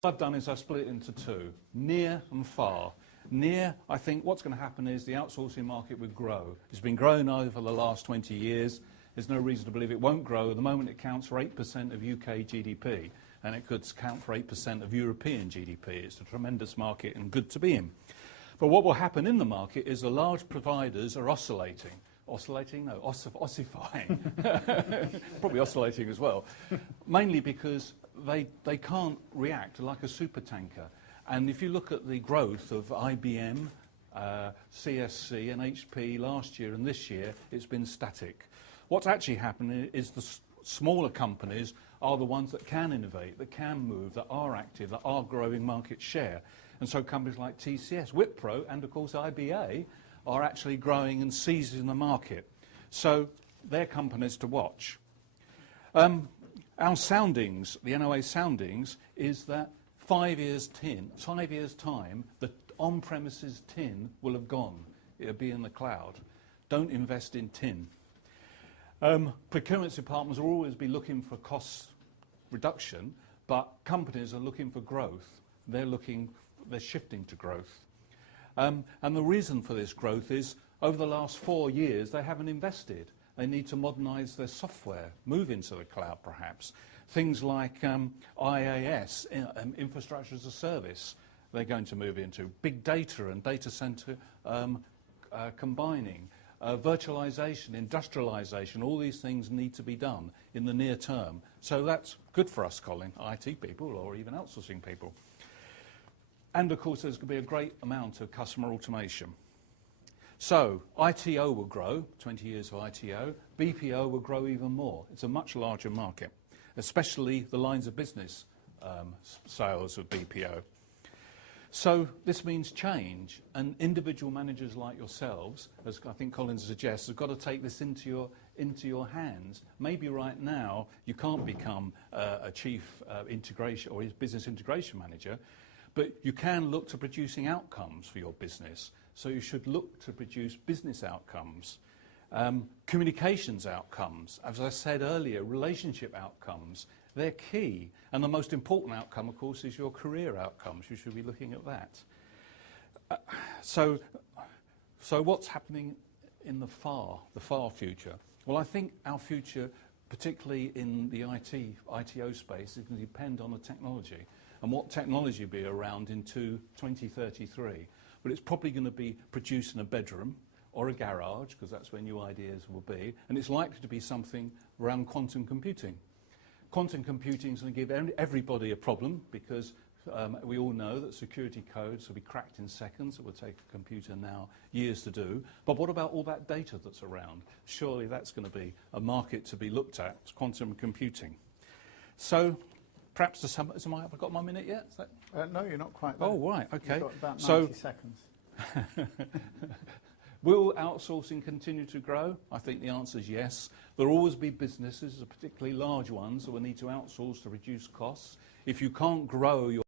What I've done is I've split it into two, near and far. Near, I think what's going to happen is the outsourcing market will grow. It's been growing over the last 20 years. There's no reason to believe it won't grow. At the moment it counts for 8% of UK GDP, and it could count for 8% of European GDP. It's a tremendous market and good to be in. But what will happen in the market is the large providers are oscillating. Oscillating? No, ossifying. Probably oscillating as well. Mainly because they can't react like a supertanker. And if you look at the growth of IBM, CSC and HP last year and this year, it's been static. What's actually happening is the smaller companies are the ones that can innovate, that can move, that are active, that are growing market share. And so companies like TCS, Wipro and of course IBA are actually growing and seizing the market. So they're companies to watch. Our soundings, the NOA soundings, is that 5 years' time, the on-premises tin will have gone. It'll be in the cloud. Don't invest in tin. Procurement departments will always be looking for cost reduction, but companies are looking for growth. They're shifting to growth. And the reason for this growth is over the last 4 years they haven't invested. They need to modernise their software, move into the cloud perhaps. Things like IaaS, infrastructure as a service, they're going to move into. Big data and data centre combining. Virtualisation, industrialisation, all these things need to be done in the near term. So that's good for us, Colin, IT people or even outsourcing people. And of course there's going to be a great amount of customer automation. So ITO will grow, 20 years of ITO. BPO will grow even more. It's a much larger market, especially the lines of business sales of BPO. So this means change, and individual managers like yourselves, as I think Colin suggests, have got to take this into your hands. Maybe right now you can't become a chief integration or business integration manager, but you can look to producing outcomes for your business. So you should look to produce business outcomes, communications outcomes, as I said earlier, relationship outcomes. They're key. And the most important outcome, of course, is your career outcomes. You should be looking at that. So what's happening in the far future? Well, I think our future, particularly in the ITO space, is going to depend on the technology and what technology will be around in 2033. But it's probably going to be produced in a bedroom or a garage, because that's where new ideas will be, and it's likely to be something around quantum computing. Quantum computing is going to give everybody a problem, because we all know that security codes will be cracked in seconds. It will take a computer now years to do. But what about all that data that's around? Surely that's going to be a market to be looked at, quantum computing. So perhaps have I got my minute yet? No, you're not quite there. Oh, right, okay. You've got about 90 seconds. Will outsourcing continue to grow? I think the answer is yes. There will always be businesses, particularly large ones, that will need to outsource to reduce costs. If you can't grow your